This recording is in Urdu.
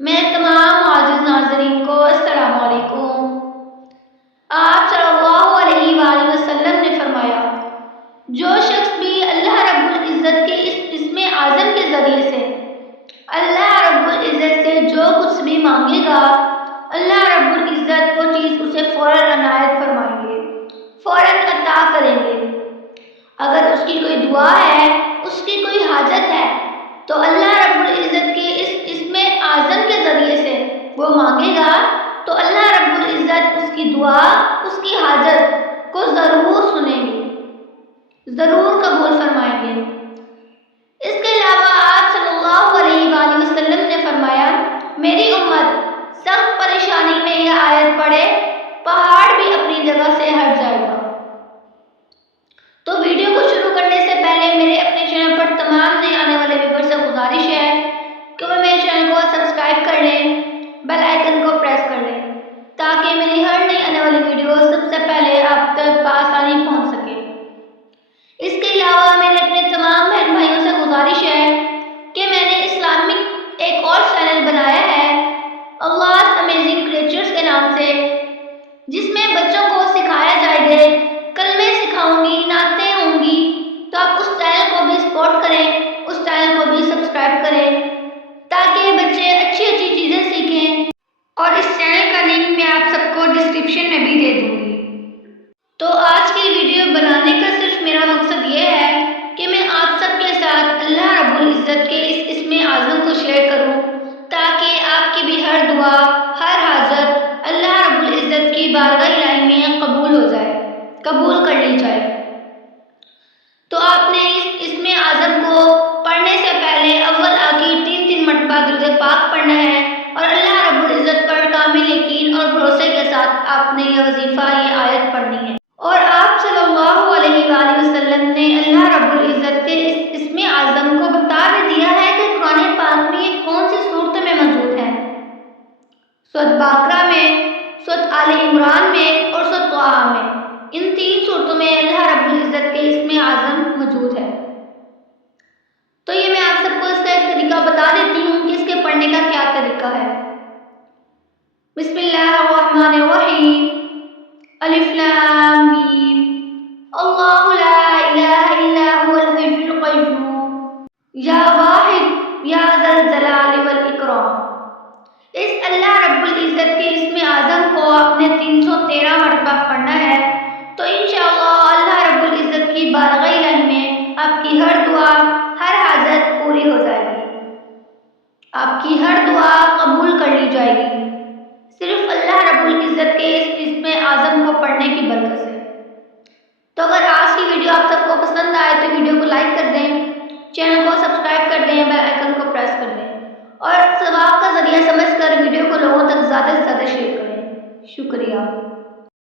میرے تمام معزز ناظرین کو السلام علیکم۔ آپ صلی اللہ علیہ وآلہ وسلم نے فرمایا، جو شخص بھی اللہ رب العزت کے اس اسم اعظم کے ذریعے سے اللہ رب العزت سے جو کچھ بھی مانگے گا، اللہ رب العزت وہ چیز اسے فوراً عنایت فرمائیں گے، فوراً عطا کریں گے۔ اگر اس کی کوئی دعا ہے، اس کی کوئی حاجت ہے، تو اللہ رب العزت کے اس اسم اعظم کے ذریعے سے وہ مانگے گا تو اللہ رب العزت اس کی دعا، اس کی حاجت کو ضرور سنیں گے، ضرور قبول فرمائیں گے۔ اس کے علاوہ آپ صلی اللہ علیہ وآلہ وسلم نے فرمایا، میری امت سخت پریشانی میں یہ آیت پڑھے، پہاڑ بھی اپنی جگہ سے ہٹ جائے گا۔ تو ویڈیو کو شروع کرنے سے پہلے میرے اپنے چینل پر تمام نئے آنے والے ویور سے گزارش ہے کہ وہ میرے چینل کو سبسکرائب کر لیں، بیل آئیکن کو پریس کر لیں تاکہ میری ہر نئی آنے والی ویڈیو سب سے پہلے آپ تک بآسانی پہنچ سکے۔ اس کے علاوہ میرے اپنے تمام بہن بھائیوں سے گزارش ہے کہ میں نے اسلامک ایک اور چینل بنایا ہے اللہ's امیزنگ کریچرز کے نام سے، جس میں بچوں کو سکھایا جائے گا، کلمے سکھاؤں گی، نعتیں ہوں گی، تو آپ اس چینل کو بھی سپورٹ کریں، اس چینل کو بھی سبسکرائب کریں تاکہ بچے اچھی اچھی چیزیں سیکھیں، اور اس چینل کا لنک میں آپ سب کو ڈسکرپشن میں بھی دے دوں گی۔ تو آج کی ویڈیو بنانے کا صرف میرا مقصد یہ ہے کہ میں آپ سب کے ساتھ اللہ رب العزت کے اس اسم اعظم کو شیئر کروں تاکہ آپ کی بھی ہر دعا، ہر حاجت اللہ رب العزت کی بارگاہ الہی میں قبول ہو جائے، قبول کر لی جائے۔ تو آپ نے اس اسم اعظم کو پڑھنے سے پہلے اول آخر 3 مرتبہ درود پاک پڑھنا ہے، اور اللہ رب العزت پر کامل یقین اور بھروسے کے ساتھ آپ نے یہ وظیفہ، یہ آیت پڑھنی ہے۔ اور آپ صلی اللہ علیہ وآلہ وسلم نے اللہ رب العزت کے اس اسم اعظم کو بتا بھی دیا ہے کہ قرآن پاک میں یہ کون سی صورتوں میں موجود ہے۔ سورۃ بقرہ میں، سورۃ آل عمران میں اور سورۃ طٰہٰ میں، ان 3 صورتوں میں اللہ رب العزت کے اسم اعظم موجود ہے۔ تو یہ میں آپ سب کو اس کا ایک طریقہ بتا دیتی ہوں کہ اس کے پڑھنے کا کیا طریقہ ہے۔ بسم اللہ الرحمن الرحیم، الف لام میم، اللہ لا الہ الا هو الحی القیوم، یا واحد یا ذا الجلال والاکرام۔ اس اللہ رب العزت کے اسم اعظم کو آپ نے 313 مرتبہ پڑھنا ہے، تو انشاءاللہ اللہ رب العزت کی بارگاہ الہی میں آپ کی ہر دعا، ہر حاجت پوری ہو جائے گی، آپ کی ہر دعا قبول کر لی جائے گی، صرف اللہ رب العزت کے اس اسم اعظم کو پڑھنے کی برکت سے۔ تو اگر آج کی ویڈیو آپ سب کو پسند آئے تو ویڈیو کو لائک کر دیں، چینل کو سبسکرائب کر دیں، بیل آئیکن کو پریس کر دیں، اور ثواب کا ذریعہ سمجھ کر ویڈیو کو لوگوں تک زیادہ سے زیادہ شیئر کریں۔ شکریہ۔